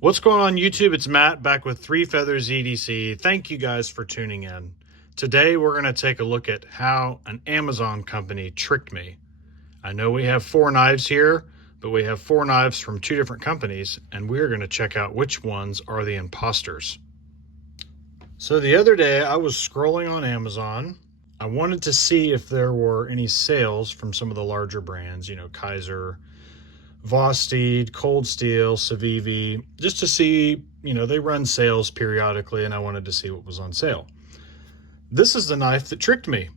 What's going on YouTube? It's Matt back with Three Feathers EDC. Thank you guys for tuning in. Today we're going to take a look at how an Amazon company tricked me. I know we have 4 knives here, but we have 4 knives from 2 different companies, and we're going to check out which ones are the imposters. So the other day I was scrolling on Amazon. I wanted to see if there were any sales from some of the larger brands, you know, Kaiser, Vosteed, Cold Steel, Civivi, just to see, you know, they run sales periodically, and I wanted to see what was on sale. This is the knife that tricked me.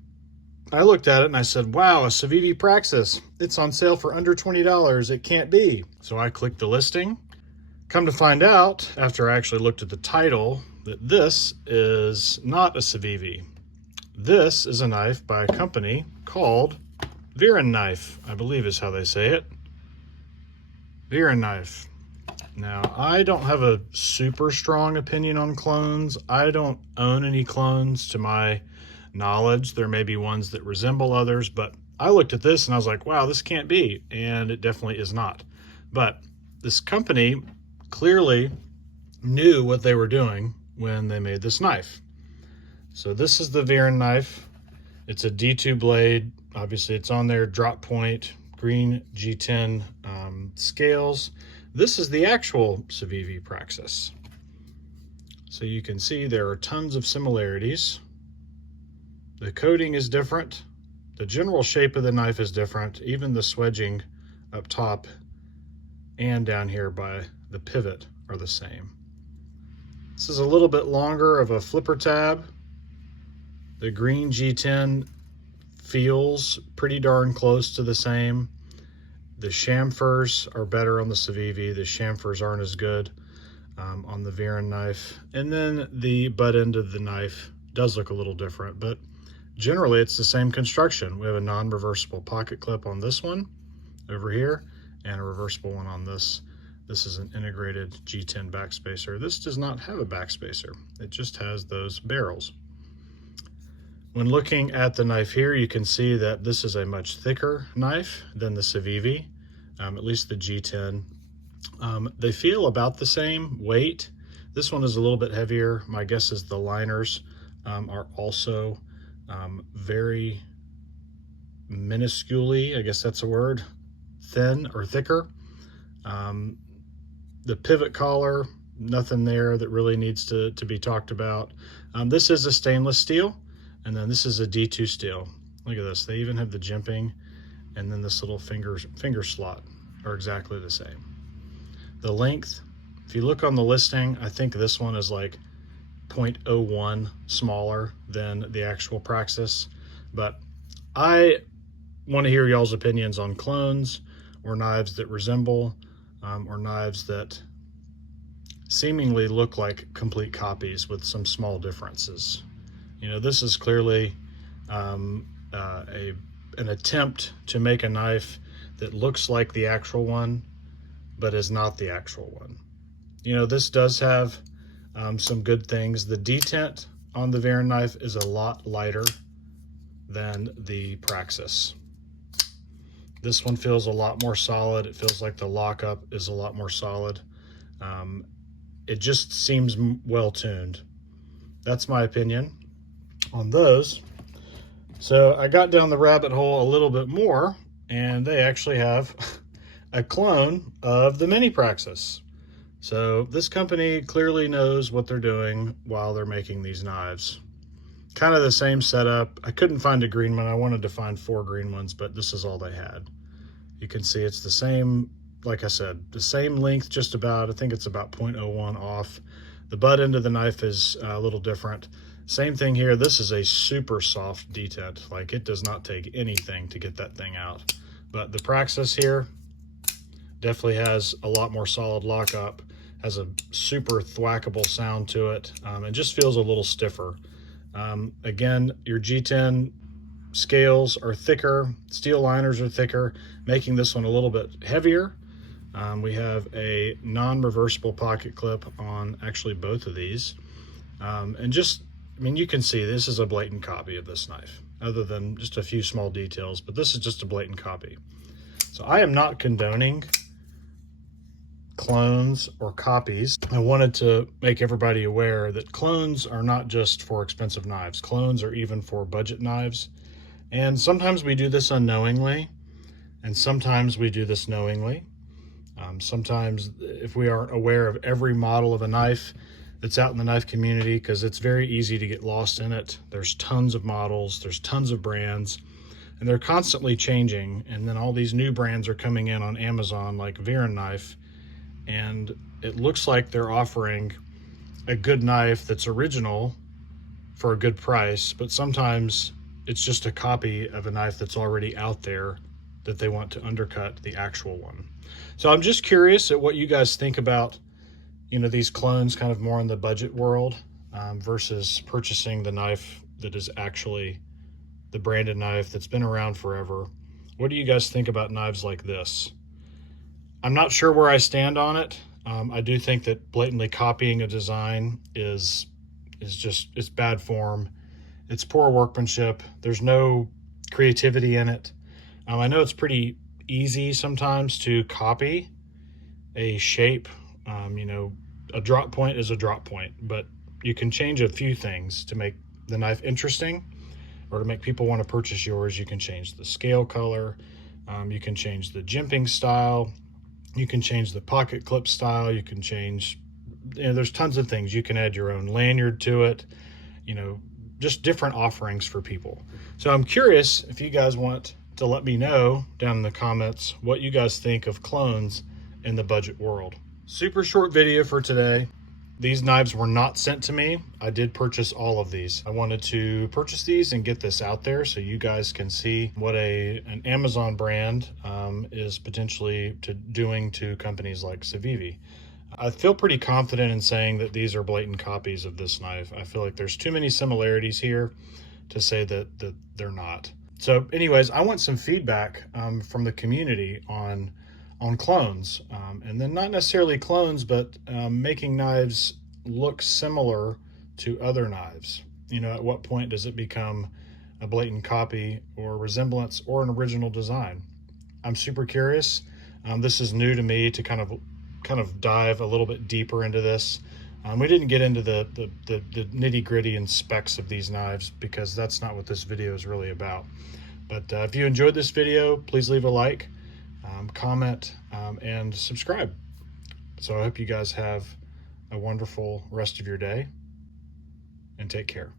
I looked at it and I said, wow, a Civivi Praxis. It's on sale for under $20. It can't be. So I clicked the listing. Come to find out, after I actually looked at the title, that this is not a Civivi. This is a knife by a company called Viren Knife, I believe is how they say it. Viren Knife. Now, I don't have a super strong opinion on clones. I don't own any clones to my knowledge. There may be ones that resemble others, but I looked at this and I was like, wow, this can't be. And it definitely is not. But this company clearly knew what they were doing when they made this knife. So this is the Viren Knife. It's a D2 blade. Obviously, it's on there, drop point, green G10 scales. This is the actual Civivi Praxis. So you can see there are tons of similarities. The coating is different. The general shape of the knife is different. Even the swedging up top and down here by the pivot are the same. This is a little bit longer of a flipper tab. The green G10 feels pretty darn close to the same. The chamfers are better on the Civivi. The chamfers aren't as good on the Viren knife. And then the butt end of the knife does look a little different, but generally it's the same construction. We have a non-reversible pocket clip on this one over here and a reversible one on this. This is an integrated G10 backspacer. This does not have a backspacer. It just has those barrels. When looking at the knife here, you can see that this is a much thicker knife than the Civivi, at least the G10. They feel about the same weight. This one is a little bit heavier. My guess is the liners are also very minusculely, I guess that's a word, thin or thicker. The pivot collar, nothing there that really needs to be talked about. This is a stainless steel. And then this is a D2 steel. Look at this. They even have the jimping, and then this little finger slot are exactly the same. The length, if you look on the listing, I think this one is like 0.01 smaller than the actual Praxis. But I want to hear y'all's opinions on clones or knives that resemble or knives that seemingly look like complete copies with some small differences. You know, this is clearly an attempt to make a knife that looks like the actual one, but is not the actual one. You know, this does have some good things. The detent on the Viren knife is a lot lighter than the Praxis. This one feels a lot more solid. It feels like the lockup is a lot more solid. It just seems well tuned. That's my opinion on those. So I got down the rabbit hole a little bit more, and they actually have a clone of the mini Praxis. So this company clearly knows what they're doing while they're making these knives. Kind of the same setup. I couldn't find a green one. I wanted to find 4 green ones, but this is all they had. You can see it's the same, like I said, the same length just about. I think it's about 0.01 off. The butt end of the knife is a little different. Same thing here. This is a super soft detent. Like, it does not take anything to get that thing out. But the Praxis here definitely has a lot more solid lockup, has a super thwackable sound to it, and just feels a little stiffer. Again, your G10 scales are thicker, steel liners are thicker, making this one a little bit heavier. We have a non-reversible pocket clip on actually both of these. And just, I mean, you can see this is a blatant copy of this knife, other than just a few small details, but this is just a blatant copy. So I am not condoning clones or copies, I wanted to make everybody aware that clones are not just for expensive knives. Clones are even for budget knives. And sometimes we do this unknowingly, and sometimes we do this knowingly. Sometimes if we aren't aware of every model of a knife that's out in the knife community, because it's very easy to get lost in it. There's tons of models, there's tons of brands, and they're constantly changing. And then all these new brands are coming in on Amazon, like Viren Knife, and it looks like they're offering a good knife that's original for a good price, but sometimes it's just a copy of a knife that's already out there that they want to undercut the actual one. So I'm just curious at what you guys think about, these clones kind of more in the budget world versus purchasing the knife that is actually the branded knife that's been around forever. What do you guys think about knives like this? I'm not sure where I stand on it. I do think that blatantly copying a design is just, it's bad form. It's poor workmanship. There's no creativity in it. I know it's pretty easy sometimes to copy a shape. A drop point is a drop point, but you can change a few things to make the knife interesting or to make people want to purchase yours. You can change the scale color. You can change the jimping style. You can change the pocket clip style. You can change, there's tons of things. You can add your own lanyard to it, just different offerings for people. So I'm curious if you guys want to let me know down in the comments what you guys think of clones in the budget world. Super short video for today. These knives were not sent to me. I did purchase all of these. I wanted to purchase these and get this out there so you guys can see what an Amazon brand is potentially doing to companies like Civivi. I feel pretty confident in saying that these are blatant copies of this knife. I feel like there's too many similarities here to say that they're not. So anyways, I want some feedback from the community on clones, and then not necessarily clones, but making knives look similar to other knives. At what point does it become a blatant copy or resemblance or an original design? I'm super curious. This is new to me to kind of dive a little bit deeper into this. We didn't get into the nitty-gritty and specs of these knives because that's not what this video is really about. But if you enjoyed this video, please leave a like, comment, and subscribe. So I hope you guys have a wonderful rest of your day, and take care.